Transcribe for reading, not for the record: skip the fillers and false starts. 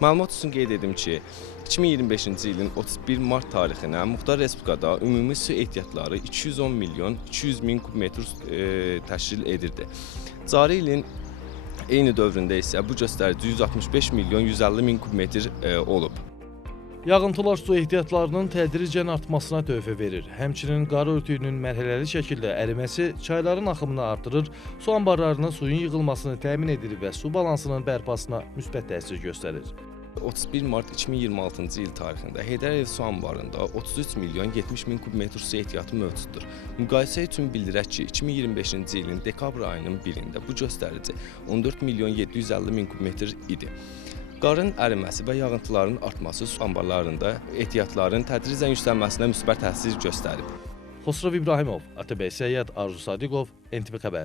Məlumat üçün qeyd edim ki, 2025-ci ilin 31 mart tarixinə Muxtar Respublikada ümumi su ehtiyatları 210 milyon 200 min kub metr təşkil edirdi. Cari ilin eyni dövründə isə bu göstərici 165 milyon 150 min kub metr olub. Yağıntılar su ehtiyatlarının tədricən artmasına töhfə verir. Həmçinin qar örtüyünün mərhələli şəkildə əriməsi çayların axımını artırır, su anbarlarına suyun yığılmasını təmin edir və su balansının bərpasına müsbət təsir göstərir. 31 mart 2026-cı il tarixində Heydər Əliyev su anbarında 33 milyon 70 min kub metr su ehtiyatı mövcuddur. Müqayisə üçün bildirək ki, 2025-ci ilin dekabr ayının 1-də bu göstərici 14 milyon 750 min kub metr idi. Qarın əriməsi və yağıntıların artması su anbarlarında ehtiyatların tədricən yüksəlməsinə müsbət təsir göstərib. Xosrov İbrahimov, ATV Səyyad, Arzu Sadiqov, NTV Xəbər.